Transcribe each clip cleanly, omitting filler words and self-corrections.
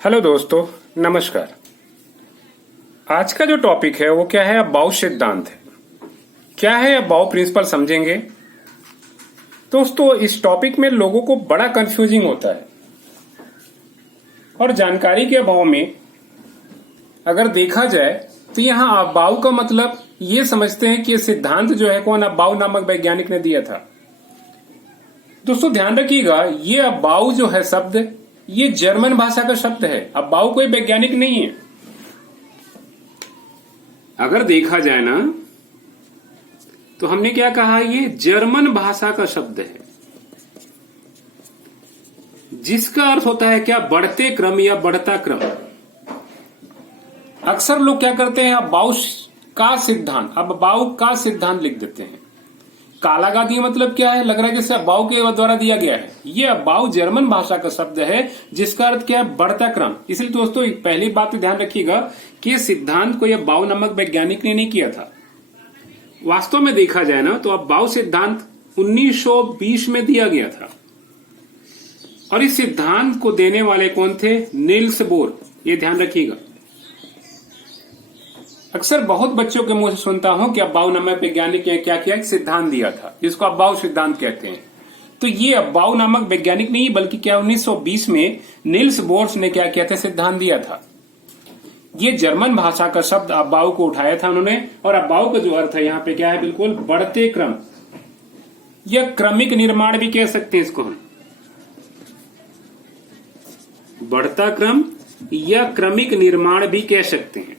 Hello दोस्तों, नमस्कार। आज का जो टॉपिक है वो क्या है? अबाउ सिद्धांत है। क्या है अबाउ प्रिंसिपल, समझेंगे। दोस्तों, इस टॉपिक में लोगों को बड़ा कंफ्यूजिंग होता है और जानकारी के अभाव में अगर देखा जाए तो यहाँ अबाउ का मतलब ये समझते हैं कि ये सिद्धांत जो है कौन, अबाउ नामक वैज्ञानिक ने दिया था। दोस्तों ध्यान रखिएगा, ये अबाउ जो है शब्द, ये जर्मन भाषा का शब्द है। अबाउ कोई वैज्ञानिक नहीं है। अगर देखा जाए ना तो हमने क्या कहा, ये जर्मन भाषा का शब्द है जिसका अर्थ होता है क्या, बढ़ते क्रम या बढ़ता क्रम। अक्सर लोग क्या करते हैं, अबाउ का सिद्धांत, अब अबाउ का सिद्धांत लिख देते हैं। काला गा दिया मतलब क्या है, लग रहा है कि इसे अबाउ के द्वारा दिया गया है। ये अबाउ जर्मन भाषा का शब्द है जिसका अर्थ क्या है, बढ़ता क्रम। इसलिए दोस्तों पहली बात ध्यान रखिएगा कि सिद्धांत को अबाउ नामक वैज्ञानिक ने नहीं किया था। वास्तव में देखा जाए ना तो अबाउ सिद्धांत 1920 में दिया गया था और इस सिद्धांत को देने वाले कौन थे, नील्स बोर। ये ध्यान रखिएगा। अक्सर बहुत बच्चों के मुंह से सुनता हूं कि अबाउ नामक वैज्ञानिक ने क्या किया, एक सिद्धांत दिया था जिसको अबाउ सिद्धांत कहते हैं। तो ये अबाउ नामक वैज्ञानिक नहीं बल्कि क्या 1920 में नील्स बोर्स ने क्या किया था, सिद्धांत दिया था। ये जर्मन भाषा का शब्द अबाउ को उठाया था उन्होंने, और अबाउ का जो अर्थ है यहाँ पे क्या है, बिल्कुल बढ़ते क्रम या क्रमिक निर्माण भी कह सकते हैं इसको हम। बढ़ता क्रम या क्रमिक निर्माण भी कह सकते हैं।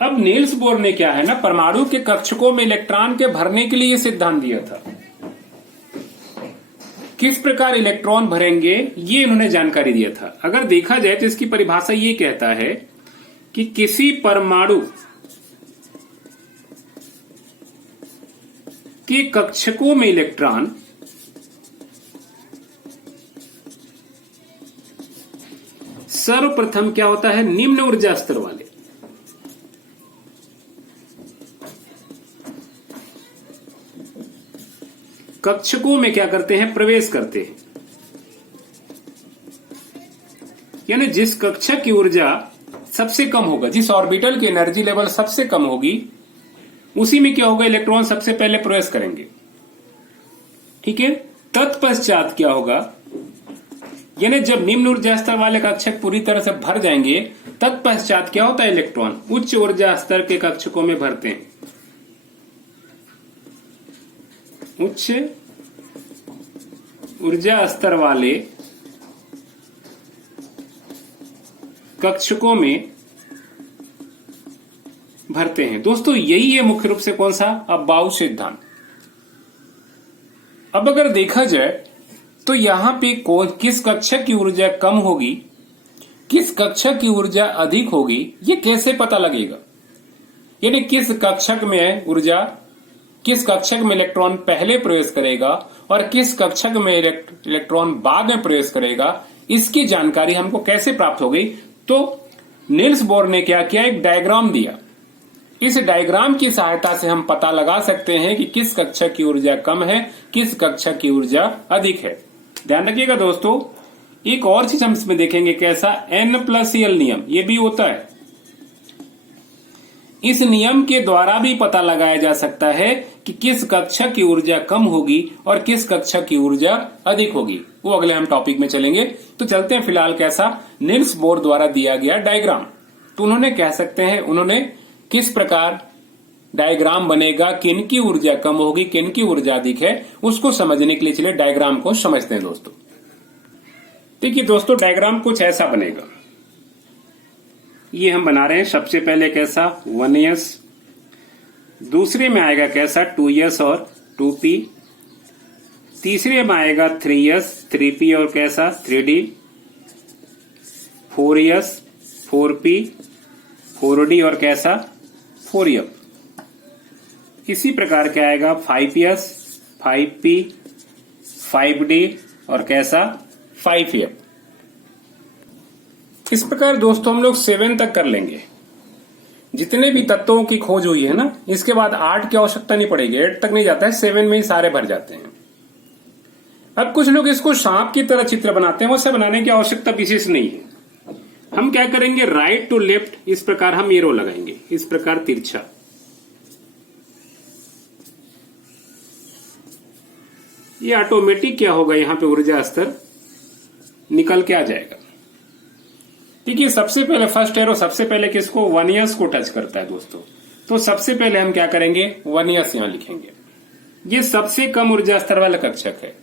अब नील्स बोर ने क्या है ना, परमाणु के कक्षकों में इलेक्ट्रॉन के भरने के लिए यह सिद्धांत दिया था। किस प्रकार इलेक्ट्रॉन भरेंगे ये इन्होंने जानकारी दिया था। अगर देखा जाए तो इसकी परिभाषा ये कहता है कि किसी परमाणु के कक्षकों में इलेक्ट्रॉन सर्वप्रथम क्या होता है, निम्न ऊर्जा स्तर वाले कक्षकों में क्या करते हैं, प्रवेश करते हैं। यानी जिस कक्षक की ऊर्जा सबसे कम होगा, जिस ऑर्बिटल की एनर्जी लेवल सबसे कम होगी, उसी में क्या होगा, इलेक्ट्रॉन सबसे पहले प्रवेश करेंगे। ठीक है। तत्पश्चात क्या होगा, यानी जब निम्न ऊर्जा स्तर वाले कक्षक पूरी तरह से भर जाएंगे, तत्पश्चात क्या होता है, इलेक्ट्रॉन उच्च ऊर्जा स्तर के कक्षकों में भरते हैं। उच्च ऊर्जा स्तर वाले कक्षकों में भरते हैं। दोस्तों यही है मुख्य रूप से कौन सा, अबाउ सिद्धांत। अब अगर देखा जाए तो यहां पे किस कक्षक की ऊर्जा कम होगी, किस कक्षक की ऊर्जा अधिक होगी, ये कैसे पता लगेगा। यानी किस कक्षक में ऊर्जा, किस कक्षक में इलेक्ट्रॉन पहले प्रवेश करेगा और किस कक्षक में इलेक्ट्रॉन बाद में प्रवेश करेगा, इसकी जानकारी हमको कैसे प्राप्त हो गई। तो नील्स बोर ने क्या किया, एक डायग्राम दिया। इस डायग्राम की सहायता से हम पता लगा सकते हैं कि किस कक्षक की ऊर्जा कम है, किस कक्षक की ऊर्जा अधिक है। ध्यान रखिएगा दोस्तों, एक और चीज हम इसमें देखेंगे, कैसा, N+L नियम, ये भी होता है। इस नियम के द्वारा भी पता लगाया जा सकता है कि किस कक्षक की ऊर्जा कम होगी और किस कक्षक की ऊर्जा अधिक होगी। वो अगले हम टॉपिक में चलेंगे। तो चलते हैं फिलहाल कैसा, नील्स बोर द्वारा दिया गया डायग्राम। तो उन्होंने कह सकते हैं, उन्होंने किस प्रकार डायग्राम बनेगा, किन की ऊर्जा कम होगी, किन की ऊर्जा अधिक है, उसको समझने के लिए चलिए डायग्राम को समझते हैं दोस्तों। देखिए दोस्तों, डायग्राम कुछ ऐसा बनेगा। ये हम बना रहे हैं। सबसे पहले कैसा, 1s, दूसरे में आएगा कैसा, 2s और 2p, तीसरे में आएगा 3s, 3p और कैसा, 3d, 4s, 4p, 4d और कैसा, 4f। इसी प्रकार क्या आएगा, 5s, 5p, 5d और कैसा, 5f। इस प्रकार दोस्तों हम लोग 7 तक कर लेंगे। जितने भी तत्वों की खोज हुई है ना, इसके बाद 8 की आवश्यकता नहीं पड़ेगी, 8 तक नहीं जाता है, 7 में ही सारे भर जाते हैं। अब कुछ लोग इसको सांप की तरह चित्र बनाते हैं, वैसे बनाने की आवश्यकता विशेष नहीं है। हम क्या करेंगे, राइट टू लेफ्ट इस प्रकार हम एरो लगाएंगे, इस प्रकार तिरछा। ये ऑटोमेटिक क्या होगा, यहां पे ऊर्जा स्तर निकल के आ जाएगा। देखिए सबसे पहले फर्स्ट एरो सबसे पहले किसको, 1s को टच करता है दोस्तों। तो सबसे पहले हम क्या करेंगे, 1s यहां लिखेंगे। ये सबसे कम ऊर्जा स्तर वाला कक्षक है।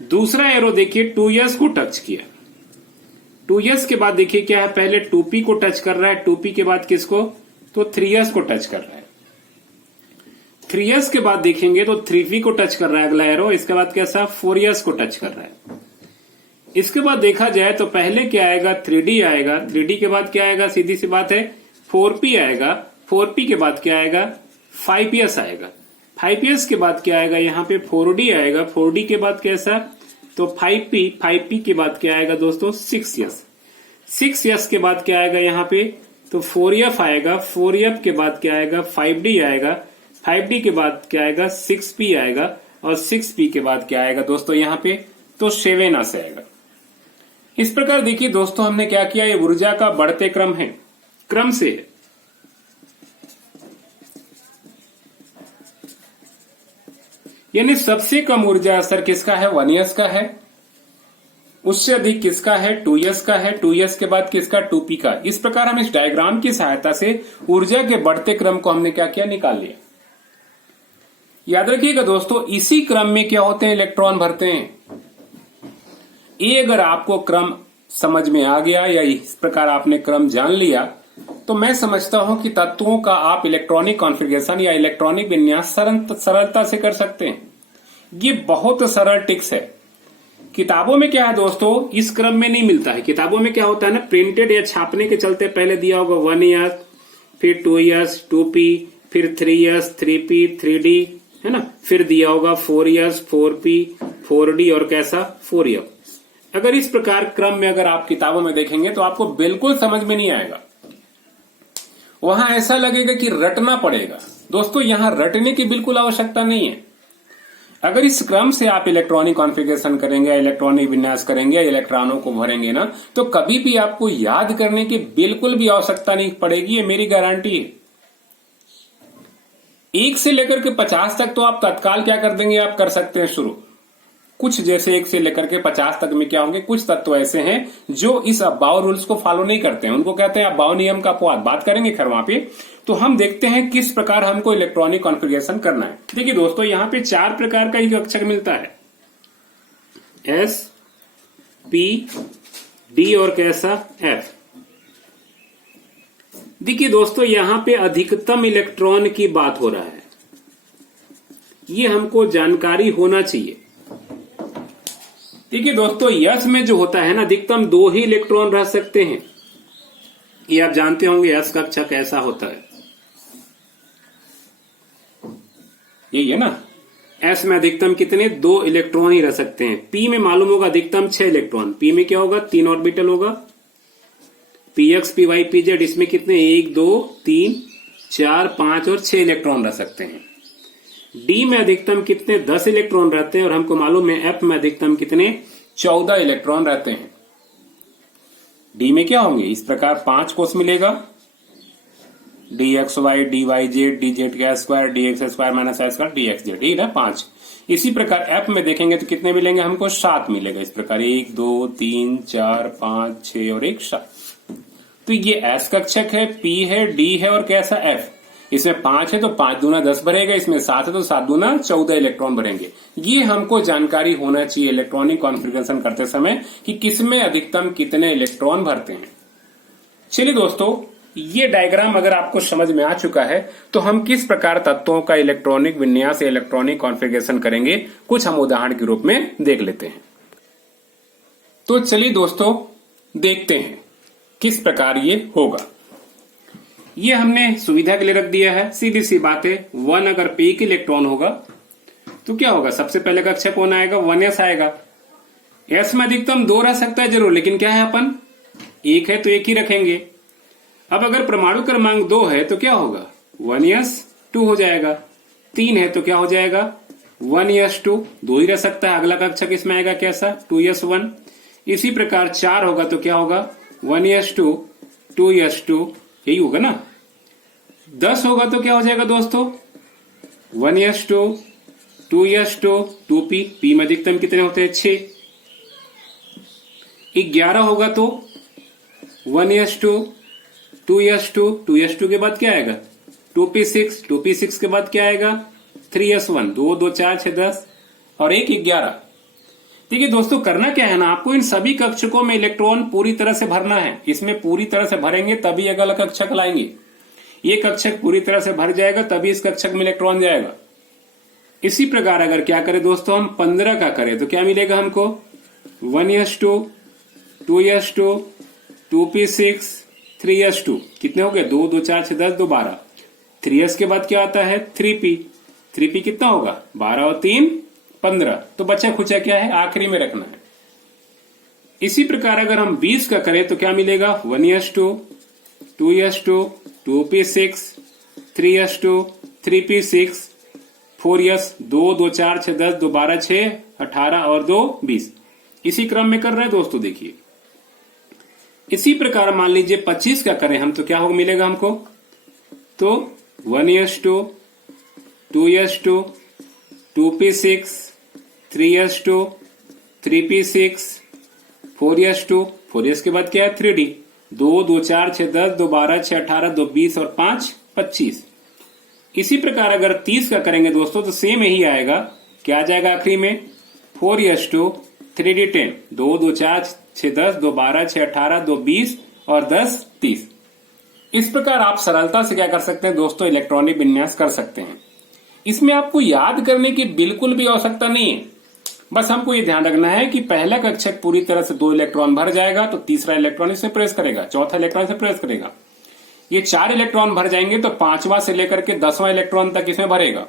दूसरा एरो देखिए 2s को टच किया। 2s के बाद देखिए क्या है, पहले 2p को टच कर रहा है, 2p के बाद किसको, तो 3s को टच कर रहा है। 3s के बाद देखेंगे तो 3p को टच कर रहा है अगला एरो। इसके बाद कैसा, 4s को टच कर रहा है। इसके बाद देखा जाए तो पहले क्या आएगा, 3d आएगा। 3d के बाद क्या आएगा, सीधी सी बात है 4p आएगा। 4p के बाद क्या आएगा, 5s आएगा। 5s के बाद क्या आएगा, यहाँ पे 4d आएगा। 4d के बाद कैसा, तो 5p। 5p के बाद क्या आएगा दोस्तों, 6s। 6s के बाद क्या आएगा यहाँ पे, तो 4f आएगा। 4f के बाद क्या आएगा, 5d आएगा। 5d के बाद क्या आएगा, 6p आएगा। और 6p के बाद क्या आएगा दोस्तों यहाँ पे, तो 7s आएगा। इस प्रकार देखिए दोस्तों हमने क्या किया, ये ऊर्जा का बढ़ते क्रम है, क्रम से है। यानी सबसे कम ऊर्जा स्तर किसका है, 1s का है। उससे अधिक किसका है, 2s का है। 2s के बाद किसका, 2p का। इस प्रकार हम इस डायग्राम की सहायता से ऊर्जा के बढ़ते क्रम को हमने क्या किया, निकाल लिया। याद रखिएगा दोस्तों, इसी क्रम में क्या होते हैं, इलेक्ट्रॉन भरते हैं। ये अगर आपको क्रम समझ में आ गया या इस प्रकार आपने क्रम जान लिया, तो मैं समझता हूं कि तत्वों का आप इलेक्ट्रॉनिक कॉन्फ़िगरेशन या इलेक्ट्रॉनिक विन्यास सरलता से कर सकते हैं। ये बहुत सरल टिक्स है। किताबों में क्या है दोस्तों, इस क्रम में नहीं मिलता है। किताबों में क्या होता है ना, प्रिंटेड या छापने के चलते पहले दिया होगा 1s, फिर 2s, 2p, फिर 3s, 3p, 3d, है ना, फिर दिया होगा 4s, 4p, 4d और कैसा, 4f। अगर इस प्रकार क्रम में अगर आप किताबों में देखेंगे तो आपको बिल्कुल समझ में नहीं आएगा। वहां ऐसा लगेगा कि रटना पड़ेगा। दोस्तों यहां रटने की बिल्कुल आवश्यकता नहीं है। अगर इस क्रम से आप इलेक्ट्रॉनिक कॉन्फ़िगरेशन करेंगे, इलेक्ट्रॉनिक विन्यास करेंगे, इलेक्ट्रॉनों को भरेंगे ना, तो कभी भी आपको याद करने की बिल्कुल भी आवश्यकता नहीं पड़ेगी। ये मेरी गारंटी है। 1 से लेकर के 50 तक तो आप तत्काल क्या कर देंगे, आप कर सकते हैं शुरू। कुछ जैसे 1 से लेकर के 50 तक में क्या होंगे, कुछ तत्व ऐसे हैं जो इस अब्बाव रूल्स को फॉलो नहीं करते हैं, उनको कहते हैं अब्बाव नियम का अपवाद। बात करेंगे खैर वहां पे। तो हम देखते हैं किस प्रकार हमको इलेक्ट्रॉनिक कॉन्फ़िगरेशन करना है। देखिए दोस्तों यहाँ पे 4 प्रकार का ही कक्षक मिलता है, S, P, D और कैसा, F। देखिए दोस्तों यहाँ पे अधिकतम इलेक्ट्रॉन की बात हो रहा है, ये हमको जानकारी होना चाहिए। देखिए दोस्तों यस में जो होता है ना, अधिकतम 2 ही इलेक्ट्रॉन रह सकते हैं। ये आप जानते होंगे यस कक्षक कैसा होता है, यही है ना। एस में अधिकतम कितने, 2 इलेक्ट्रॉन ही रह सकते हैं। पी में मालूम होगा अधिकतम 6 इलेक्ट्रॉन। पी में क्या होगा, 3 ऑर्बिटल होगा, पीएक्स, पीवाई, पीजेड। इसमें कितने, 1 2 3 4 5 और 6 इलेक्ट्रॉन रह सकते हैं। डी में अधिकतम कितने, 10 इलेक्ट्रॉन रहते हैं। और हमको मालूम है एफ में अधिकतम कितने, 14 इलेक्ट्रॉन रहते हैं। डी में क्या होंगे, इस प्रकार 5 कोष मिलेगा, D X Y, D Y Z, D Z का square, D X square minus I square, D X Z, ये ना 5। इसी प्रकार एफ में देखेंगे तो कितने मिलेंगे, हमको 7 मिलेगा। इस प्रकार 1 2 3 4 5 6 और 1 7। तो ये एस कक्षक है, पी है, डी है और कैसा एफ। इसमें 5 है तो 5 दूना 10 भरेगा, इसमें 7 है तो 7 दूना 14 इलेक्ट्रॉन भरेंगे। ये हमको जानकारी होना चाहिए इलेक्ट्रॉनिक कॉन्फ़िगरेशन करते समय कि किसमें अधिकतम कितने इलेक्ट्रॉन भरते हैं। चलिए दोस्तों, ये डायग्राम अगर आपको समझ में आ चुका है तो हम किस प्रकार तत्वों का इलेक्ट्रॉनिक विन्यास या इलेक्ट्रॉनिक कॉन्फ़िगरेशन करेंगे, कुछ हम उदाहरण के रूप में देख लेते हैं। तो चलिए दोस्तों देखते हैं किस प्रकार ये होगा। ये हमने सुविधा के लिए रख दिया है, सीधी सी बात है। 1 अगर पे एक इलेक्ट्रॉन होगा तो क्या होगा, सबसे पहले कक्षक कौन आएगा, 1s आएगा। s में अधिकतम 2 रह सकता है जरूर, लेकिन क्या है अपन 1 है तो 1 ही रखेंगे। अब अगर परमाणु क्रमांक 2 है तो क्या होगा, 1s 2 हो जाएगा। 3 है तो क्या हो जाएगा, 1s2, 2 ही रह सकता है, अगला कक्षक इसमें आएगा कैसा 2s1। इसी प्रकार 4 होगा तो क्या होगा 1s2 2s2, यही होगा ना। 10 होगा तो क्या हो जाएगा दोस्तों 1s2 2s2 2p, p में अधिकतम कितने होते हैं 6। 11 होगा तो 1s2 2s2 2s2 के बाद क्या आएगा 2p6, 2p6 के बाद क्या आएगा 3s1, 2 2 4 6 10 और 1 11। देखिए दोस्तों करना क्या है ना, आपको इन सभी कक्षकों में इलेक्ट्रॉन पूरी तरह से भरना है। इसमें पूरी तरह से भरेंगे तभी अगला कक्षक लाएंगे। ये कक्षक पूरी तरह से भर जाएगा तभी इस कक्षक में इलेक्ट्रॉन जाएगा। इसी प्रकार अगर क्या करें दोस्तों हम 15 का करें तो क्या मिलेगा हमको 1s2 2s2 2p6 3s2, कितने हो गए 2 2 4 6 10 2 12। 3s के बाद क्या आता है 3p, 3p कितना होगा 12 और 3 15, तो बचा खुचा क्या है आखिरी में रखना है। इसी प्रकार अगर हम 20 का करें तो क्या मिलेगा 1s2 2s2 2p6 3s2 3p6 4s, 2 2 4 6 10 2 12 6 18 और 2 20। इसी क्रम में कर रहे हैं दोस्तों। देखिए इसी प्रकार मान लीजिए 25 का करें हम तो क्या होगा मिलेगा हमको तो 1s2 2s2 2p6 3s2 3p6 4s2, 4s के बाद क्या है 3d, 2 2 4 6 10 2 12 6 18 2 20 और 5 25। इसी प्रकार अगर 30 का करेंगे दोस्तों तो सेम यही आएगा, क्या आ जाएगा आखिरी में 4s2 3d10, 2 2 4 6 10 2 12 6 18 2 20 और 10 30। इस प्रकार आप सरलता से क्या कर सकते हैं दोस्तों इलेक्ट्रॉनिक विन्यास कर सकते हैं। इसमें आपको याद करने की बिल्कुल भी आवश्यकता नहीं है, बस हमको ये ध्यान रखना है कि पहला कक्षक पूरी तरह से 2 इलेक्ट्रॉन भर जाएगा तो तीसरा इलेक्ट्रॉन इसमें प्रवेश करेगा, चौथा इलेक्ट्रॉन से प्रवेश करेगा। ये 4 इलेक्ट्रॉन भर जाएंगे तो 5वां से लेकर के 10वां इलेक्ट्रॉन तक इसमें भरेगा,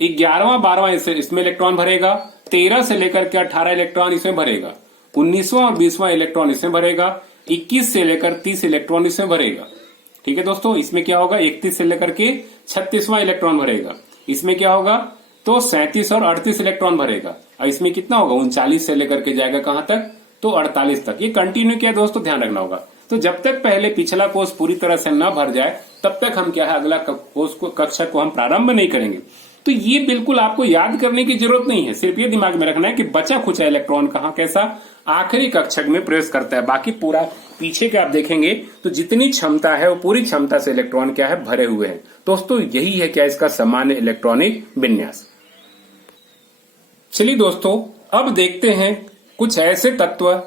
11वां 12वां इसमें इलेक्ट्रॉन भरेगा, 13 से लेकर के 18 इलेक्ट्रॉन इसमें भरेगा, 19वां और 20वां इलेक्ट्रॉन इसमें भरेगा, 21 से लेकर 30 इलेक्ट्रॉन इसमें भरेगा। ठीक है दोस्तों, इसमें क्या होगा 31 से लेकर के 36वां इलेक्ट्रॉन भरेगा। इसमें क्या होगा तो 37 और 38 इलेक्ट्रॉन भरेगा, और इसमें कितना होगा 39 से लेकर के जाएगा कहां तक तो 48 तक। ये कंटिन्यू क्या दोस्तों ध्यान रखना होगा। तो जब तक पहले पिछला कोष पूरी तरह से न भर जाए तब तक हम क्या है अगला कोष को कक्षक को हम प्रारंभ नहीं करेंगे। तो ये बिल्कुल आपको याद करने की जरूरत नहीं है, सिर्फ ये दिमाग में रखना है कि बचा खुचा इलेक्ट्रॉन कहाँ कैसा आखिरी कक्षक में प्रवेश करता है। बाकी पूरा पीछे के आप देखेंगे तो जितनी क्षमता है वो पूरी क्षमता से इलेक्ट्रॉन क्या है भरे हुए हैं। दोस्तों यही है क्या इसका सामान्य इलेक्ट्रॉनिक विन्यास। चलिए दोस्तों अब देखते हैं कुछ ऐसे तत्व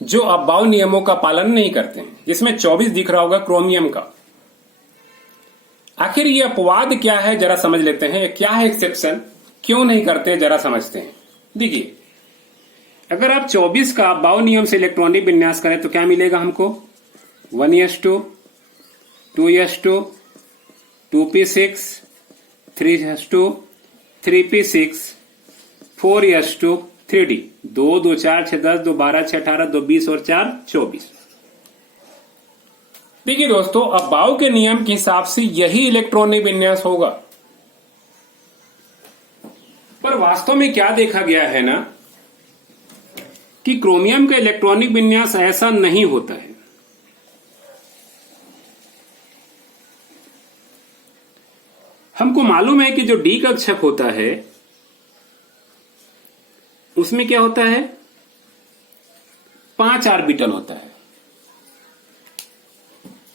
जो अबाव नियमों का पालन नहीं करते हैं। जिसमें 24 दिख रहा होगा क्रोमियम का। आखिर ये अपवाद क्या है जरा समझ लेते हैं, क्या है एक्सेप्शन, क्यों नहीं करते जरा समझते हैं। देखिए अगर आप 24 का अबाव नियम से इलेक्ट्रॉनिक विन्यास करें तो क्या मिलेगा हमको 1s2 2s2 2p6 3s2 3p6 4s2 3d, 2 2 4 6 10 2 12 6 18 2 20 और 4 24। देखिए दोस्तों अबाव के नियम के हिसाब से यही इलेक्ट्रॉनिक विन्यास होगा, पर वास्तव में क्या देखा गया है ना कि क्रोमियम का इलेक्ट्रॉनिक विन्यास ऐसा नहीं होता है। हमको मालूम है कि जो डी कक्षक होता है उसमें क्या होता है 5 ऑर्बिटल होता है।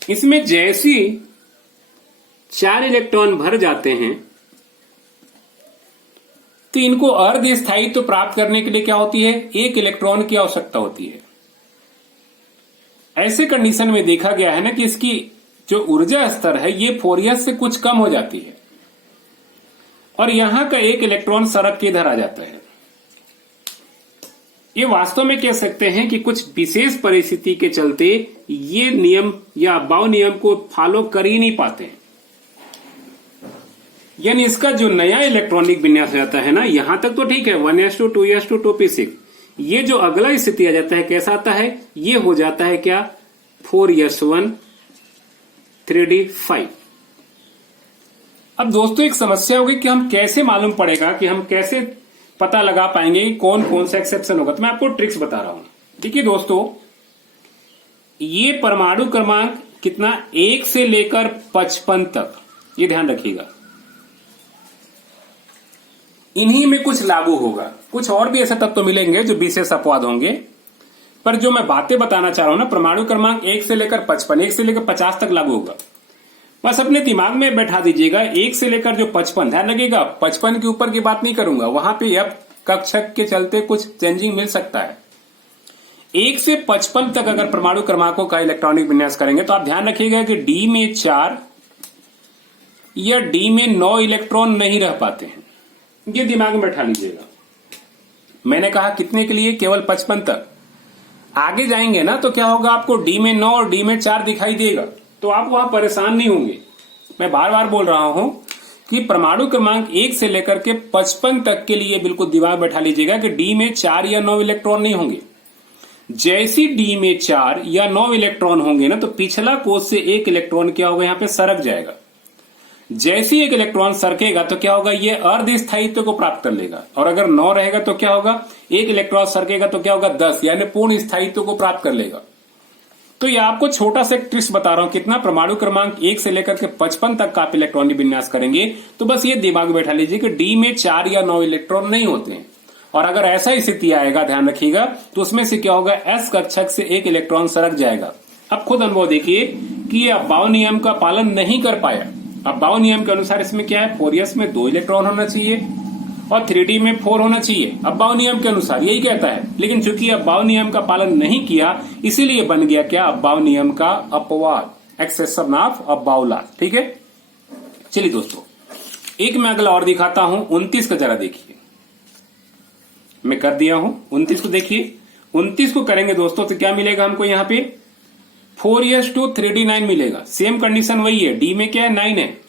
इसमें जैसी 4 इलेक्ट्रॉन भर जाते हैं तो इनको अर्ध स्थायित्व प्राप्त करने के लिए क्या होती है 1 इलेक्ट्रॉन की आवश्यकता होती है। ऐसे कंडीशन में देखा गया है ना कि इसकी जो ऊर्जा स्तर है ये 4s से कुछ कम हो जाती है और यहां का 1 इलेक्ट्रॉन सरक के इधर आ जाता है। ये वास्तव में कह सकते हैं कि कुछ विशेष परिस्थिति के चलते ये नियम या अबाव नियम को फॉलो कर ही नहीं पाते हैं। यानी इसका जो नया इलेक्ट्रॉनिक विन्यास हो जाता है ना यहां तक तो ठीक है 1s2 2s2 2p6, ये जो अगला स्थिति आ जाता है कैसा आता है ये हो जाता है क्या 4s1 3d5। अब दोस्तों एक समस्या होगी कि हम कैसे मालूम पड़ेगा, कि हम कैसे पता लगा पाएंगे कि कौन कौन सा एक्सेप्शन होगा। तो मैं आपको ट्रिक्स बता रहा हूं। देखिए दोस्तों, ये परमाणु क्रमांक कितना 1 से लेकर 55 तक, ये ध्यान रखिएगा, इन्हीं में कुछ लागू होगा। कुछ और भी ऐसे तत्व मिलेंगे जो विशेष अपवाद होंगे, पर जो मैं बातें बताना चाह रहा हूं ना, परमाणु क्रमांक 1 से लेकर 55, 1 से लेकर 50 तक लागू होगा। बस अपने दिमाग में बैठा दीजिएगा 1 से लेकर जो 55, ध्यान रखिएगा 55 के ऊपर की बात नहीं करूंगा, वहां पे अब कक्षक के चलते कुछ चेंजिंग मिल सकता है। 1 से 55 तक अगर परमाणु क्रमांकों का इलेक्ट्रॉनिक विन्यास करेंगे तो आप ध्यान रखिएगा कि डी में 4 या डी में 9 इलेक्ट्रॉन नहीं रह पाते हैं। ये दिमाग में बैठा लीजिएगा। मैंने कहा कितने के लिए? केवल 55 तक। आगे जाएंगे ना तो क्या होगा, आपको डी में 9 और डी में 4 दिखाई देगा, तो आप वहां परेशान नहीं होंगे। मैं बार बार बोल रहा हूं कि परमाणु क्रमांक 1 से लेकर के 55 तक के लिए बिल्कुल दिमाग बैठा लीजिएगा कि डी में 4 या 9 इलेक्ट्रॉन नहीं होंगे। जैसी डी में 4 या 9 इलेक्ट्रॉन होंगे ना, तो पिछला कोष से एक इलेक्ट्रॉन क्या होगा, यहां पे सरक जाएगा। जैसे एक इलेक्ट्रॉन सरकेगा तो क्या होगा, ये अर्ध स्थायित्व को प्राप्त कर लेगा। और अगर 9 रहेगा तो क्या होगा, एक इलेक्ट्रॉन सरकेगा तो क्या होगा, 10, यानी पूर्ण स्थायित्व को प्राप्त कर लेगा। तो ये आपको छोटा सा एक ट्रिक्स बता रहा हूं, कितना परमाणु क्रमांक 1 से लेकर के 55 तक का आप इलेक्ट्रॉनिक विन्यास करेंगे तो बस ये दिमाग में बैठा लीजिए कि डी में 4 या 9 इलेक्ट्रॉन नहीं होते हैं। और अगर ऐसा स्थिति आएगा, ध्यान रखिएगा, तो उसमें से क्या होगा, एस कक्षक से एक इलेक्ट्रॉन सरक जाएगा। अब खुद अनुभव देखिए कि ये अब्बाव नियम का पालन नहीं कर पाया। अब्बाव नियम के अनुसार इसमें क्या है, 4s में 2 इलेक्ट्रॉन होना चाहिए और 3d में 4 होना चाहिए। अब्बाव नियम के अनुसार यही कहता है, लेकिन चूंकि अब्बाव नियम का पालन नहीं किया, इसीलिए बन गया क्या, अब्बाव नियम का अपवाद, एक्सेप्शन ऑफ अब्बाव लॉ। ठीक है, चलिए दोस्तों, एक मैं अगला और दिखाता हूं। 29 का जरा देखिए, मैं कर दिया हूं। 29 को देखिए। 29 को करेंगे दोस्तों तो क्या मिलेगा हमको, यहां पे 4s2 3d9 मिलेगा। सेम कंडीशन वही है, डी में क्या है, 9 है।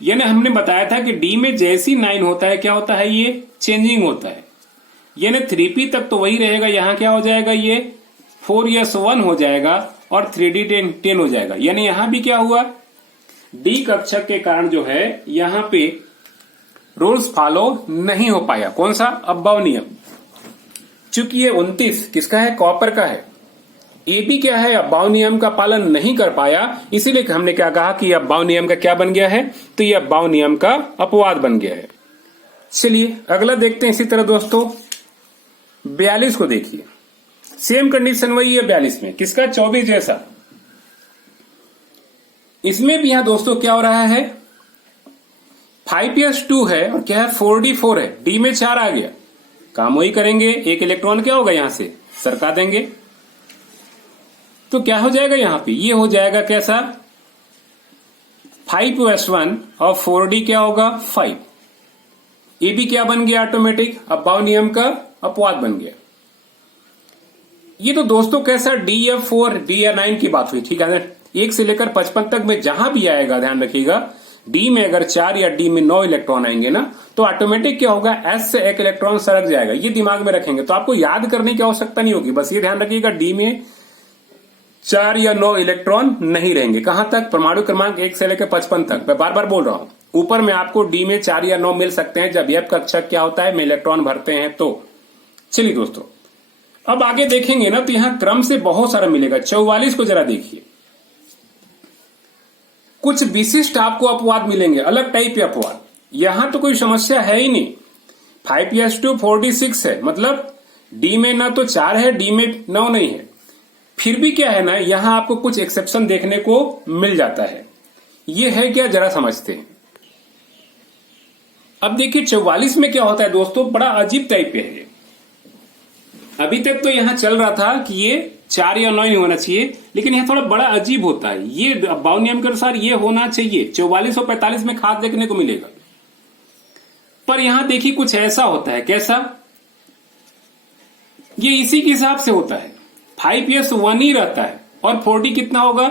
यानी हमने बताया था कि डी में जैसी 9 होता है क्या होता है, ये चेंजिंग होता है। यानी 3p तक तो वही रहेगा, यहां क्या हो जाएगा, ये 4s1 हो जाएगा और 3d10 हो जाएगा। यानी यहां भी क्या हुआ, डी कक्षक के कारण जो है यहां पे रूल्स फॉलो नहीं हो पाया। कौन सा, अब्बाव नियम। चूंकि ये 29 किसका है, कॉपर का है। ये भी क्या है, अब्बाव नियम का पालन नहीं कर पाया, इसीलिए हमने क्या कहा कि अब्बाव नियम का क्या बन गया है, तो ये अब्बाव नियम का अपवाद बन गया है। चलिए अगला देखते हैं। इसी तरह दोस्तों 42 को देखिए, सेम कंडीशन वही है 42 में, किसका, 24 जैसा। इसमें भी यहां दोस्तों क्या हो रहा है, 5s2 है और क्या है, 4d4 है। डी में 4 आ गया, काम वही करेंगे, एक इलेक्ट्रॉन क्या होगा, यहां से सरका देंगे तो क्या हो जाएगा, यहां पे ये हो जाएगा कैसा, 5s1 और 4d क्या होगा, 5। ये भी क्या बन गया, ऑटोमेटिक अब्बाव नियम का अपवाद बन गया। ये तो दोस्तों कैसा, डी या 4 डी या 9 की बात हुई। ठीक है, 1 से लेकर 55 तक में जहां भी आएगा, ध्यान रखिएगा, डी में अगर 4 या डी में 9 इलेक्ट्रॉन आएंगे ना, तो ऑटोमेटिक क्या होगा, एस से एक इलेक्ट्रॉन सरक जाएगा। ये दिमाग में रखेंगे तो आपको याद करने की आवश्यकता नहीं होगी। बस ये ध्यान रखिएगा, डी में 4 या 9 इलेक्ट्रॉन नहीं रहेंगे। कहां तक, परमाणु क्रमांक 1 से लेकर 55 तक। मैं बार बार बोल रहा हूं, ऊपर में आपको डी में 4 या 9 मिल सकते हैं जब एफ कक्षक क्या होता है, में इलेक्ट्रॉन भरते हैं तो। चलिए दोस्तों अब आगे देखेंगे ना, तो यहां क्रम से बहुत सारा मिलेगा। 44 को जरा देखिए, कुछ विशिष्ट आपको अपवाद मिलेंगे, अलग टाइप के अपवाद। यहां तो कोई समस्या है ही नहीं, 5s2 4d6 है, मतलब डी में ना तो 4 है, डी में 9 नहीं है। फिर भी क्या है ना, यहां आपको कुछ एक्सेप्शन देखने को मिल जाता है। ये है क्या, जरा समझते हैं। अब देखिए 44 में क्या होता है दोस्तों, बड़ा अजीब टाइप पे है। अभी तक तो यहां चल रहा था कि ये 4 या 9 ही होना चाहिए, लेकिन यह थोड़ा बड़ा अजीब होता है। ये अब्बाव नियम के अनुसार ये होना चाहिए। 44 और 45 में खास देखने को मिलेगा, पर यहां देखिए कुछ ऐसा होता है। कैसा, ये इसी के हिसाब से होता है, 5s1 ही रहता है और 4d कितना होगा,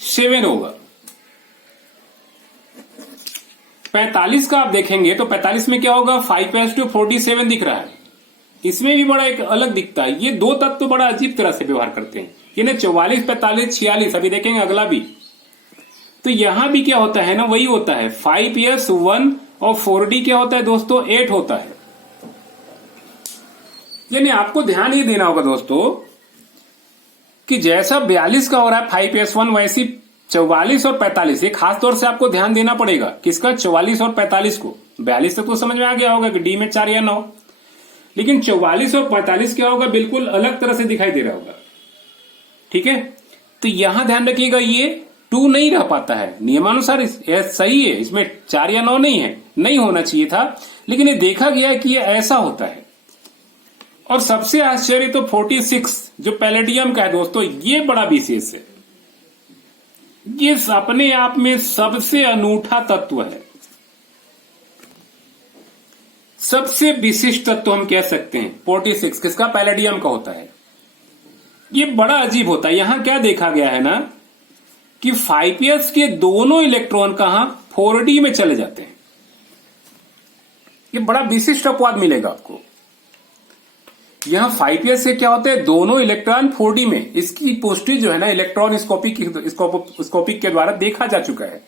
7 होगा। 45 का आप देखेंगे तो 45 में क्या होगा, 5s2 4d7 दिख रहा है। इसमें भी बड़ा एक अलग दिखता है। ये दो तत्व तो बड़ा अजीब तरह से व्यवहार करते हैं। यानी 44, 45, 46, अभी देखेंगे अगला भी। तो यहां भी क्या होता है ना, वही होता है 5s1 और 4d क्या होता है दोस्तों 8 होता है। यानी आपको ध्यान ये देना होगा दोस्तों कि जैसा 42 का हो रहा है 5s1 वैसी 44 और 45, ये खास तौर से आपको ध्यान देना पड़ेगा किसका, 44 और 45 को। 42 तक तो समझ में आ गया होगा कि डी में 4 या 9, लेकिन 44 और 45 क्या होगा, बिल्कुल अलग तरह से दिखाई दे रहा होगा। ठीक है, तो यहां ध्यान रखिएगा ये 2 नहीं रह पाता है नियमानुसार, यह सही है, इसमें 4 या 9 नहीं है, नहीं होना चाहिए था, लेकिन ये देखा गया है कि ये ऐसा होता है। और सबसे आश्चर्य तो 46 जो पैलेडियम का है दोस्तों, ये बड़ा विशेष है, ये अपने आप में सबसे अनूठा तत्व है, सबसे विशिष्ट तत्व हम कह सकते हैं। 46 किसका, पैलेडियम का होता है। ये बड़ा अजीब होता है। यहां क्या देखा गया है ना कि 5s के दोनों इलेक्ट्रॉन कहां, 4d में चले जाते हैं। ये बड़ा विशिष्ट अपवाद मिलेगा आपको। यहां 5s से क्या होता है, दोनों इलेक्ट्रॉन 4d में। इसकी पुष्टि जो है ना इलेक्ट्रॉन स्कोपिक के द्वारा देखा जा चुका है।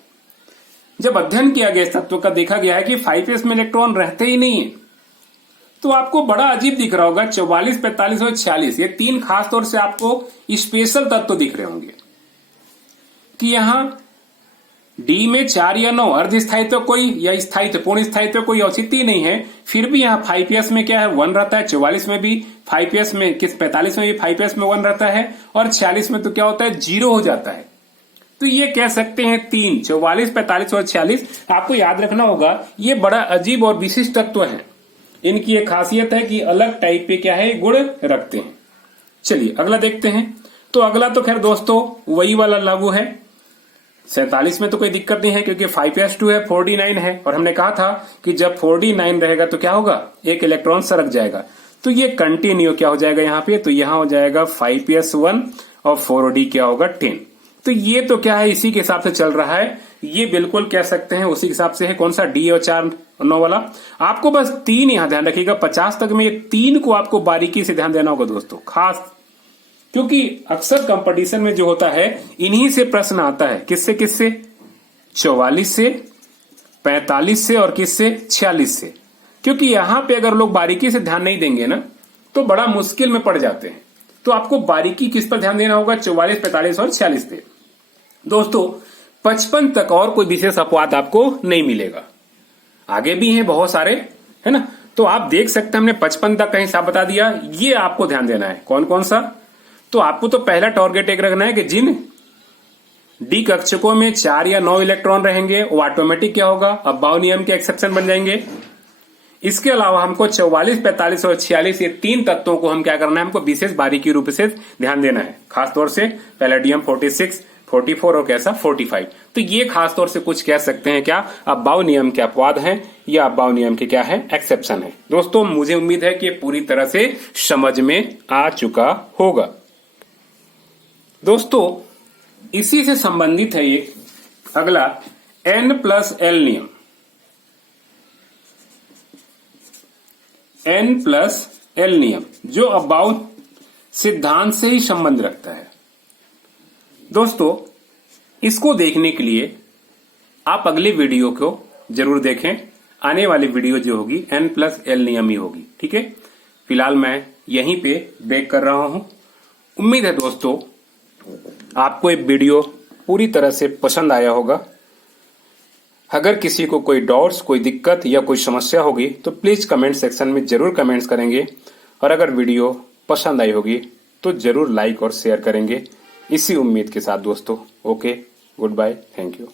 जब अध्ययन किया गया इस तत्व का, देखा गया है कि 5s में इलेक्ट्रॉन रहते ही नहीं है। तो आपको बड़ा अजीब दिख रहा होगा 44, 45 और 46, ये 3 खास तौर से आपको स्पेशल तत्व दिख रहे होंगे कि यहां डी में 4 या 9 अर्ध स्थायित्व कोई या स्थायित्व पूर्ण स्थायित्व कोई औचित्य नहीं है, फिर भी यहाँ 5s में क्या है 1 रहता है, 44 में भी 5s में 45 में भी 5s में 1 रहता है, और 46 में तो क्या होता है 0 हो जाता है। तो ये कह सकते हैं 3, 44, 45 और 46 आपको याद रखना होगा। ये बड़ा अजीब और विशिष्ट तत्व है। इनकी एक खासियत है कि अलग टाइप पे क्या है गुण रखते हैं। चलिए अगला देखते हैं। तो अगला तो खैर दोस्तों वही वाला लागू है। 47 में तो कोई दिक्कत नहीं है क्योंकि 5s2 है, 4d 9 है, और हमने कहा था कि जब 4d 9 रहेगा तो क्या होगा, एक इलेक्ट्रॉन सरक जाएगा। तो ये कंटिन्यू क्या हो जाएगा यहाँ पे, तो यहाँ हो जाएगा 5s1 और 4d क्या होगा 10। तो ये तो क्या है इसी के हिसाब से चल रहा है, ये बिल्कुल कह सकते हैं उसी के हिसाब से है। कौन सा, डी और 4 9 वाला। आपको बस 3 यहां ध्यान रखिएगा, 50 तक में ये 3 को आपको बारीकी से ध्यान देना होगा दोस्तों खास, क्योंकि अक्सर कंपटीशन में जो होता है इन्हीं से प्रश्न आता है। किससे किससे, 44 से, 45 से और किससे 46 से। क्योंकि यहां पे अगर लोग बारीकी से ध्यान नहीं देंगे ना तो बड़ा मुश्किल में पड़ जाते हैं। तो आपको बारीकी किस पर ध्यान देना होगा, 44, 45 और 46 पे। दोस्तों 55 तक और कोई विशेष अपवाद आपको नहीं मिलेगा, आगे भी हैं बहुत सारे, है ना। तो आप देख सकते हैं हमने 55 तक का हिसाब बता दिया, ये आपको ध्यान देना है। कौन कौन सा, तो आपको तो पहला टारगेट एक रखना है कि जिन डी कक्षकों में 4 या 9 इलेक्ट्रॉन रहेंगे वो ऑटोमेटिक क्या होगा, अबाव नियम के एक्सेप्शन बन जाएंगे। इसके अलावा हमको 44, 45 और 46 ये 3 तत्वों को हम क्या करना है, हमको विशेष बारीकी रूप से ध्यान देना है। खासतौर से पैलेडियम 46, 44 और कैसा 45। तो ये खासतौर से कुछ कह सकते हैं क्या, अबाव नियम के अपवाद हैं या अबाव नियम के क्या है एक्सेप्शन है। दोस्तों मुझे उम्मीद है कि पूरी तरह से समझ में आ चुका होगा। दोस्तों इसी से संबंधित है ये अगला N+L नियम। N+L नियम जो अबाव सिद्धांत से ही संबंध रखता है। दोस्तों इसको देखने के लिए आप अगले वीडियो को जरूर देखें। आने वाली वीडियो जो होगी N+L नियम ही होगी, ठीक है। फिलहाल मैं यहीं पे ब्रेक कर रहा हूं। उम्मीद है दोस्तों आपको ये वीडियो पूरी तरह से पसंद आया होगा। अगर किसी को कोई डाउट्स, कोई दिक्कत या कोई समस्या होगी तो प्लीज कमेंट सेक्शन में जरूर कमेंट्स करेंगे, और अगर वीडियो पसंद आई होगी तो जरूर लाइक और शेयर करेंगे। इसी उम्मीद के साथ दोस्तों, okay, goodbye, thank you.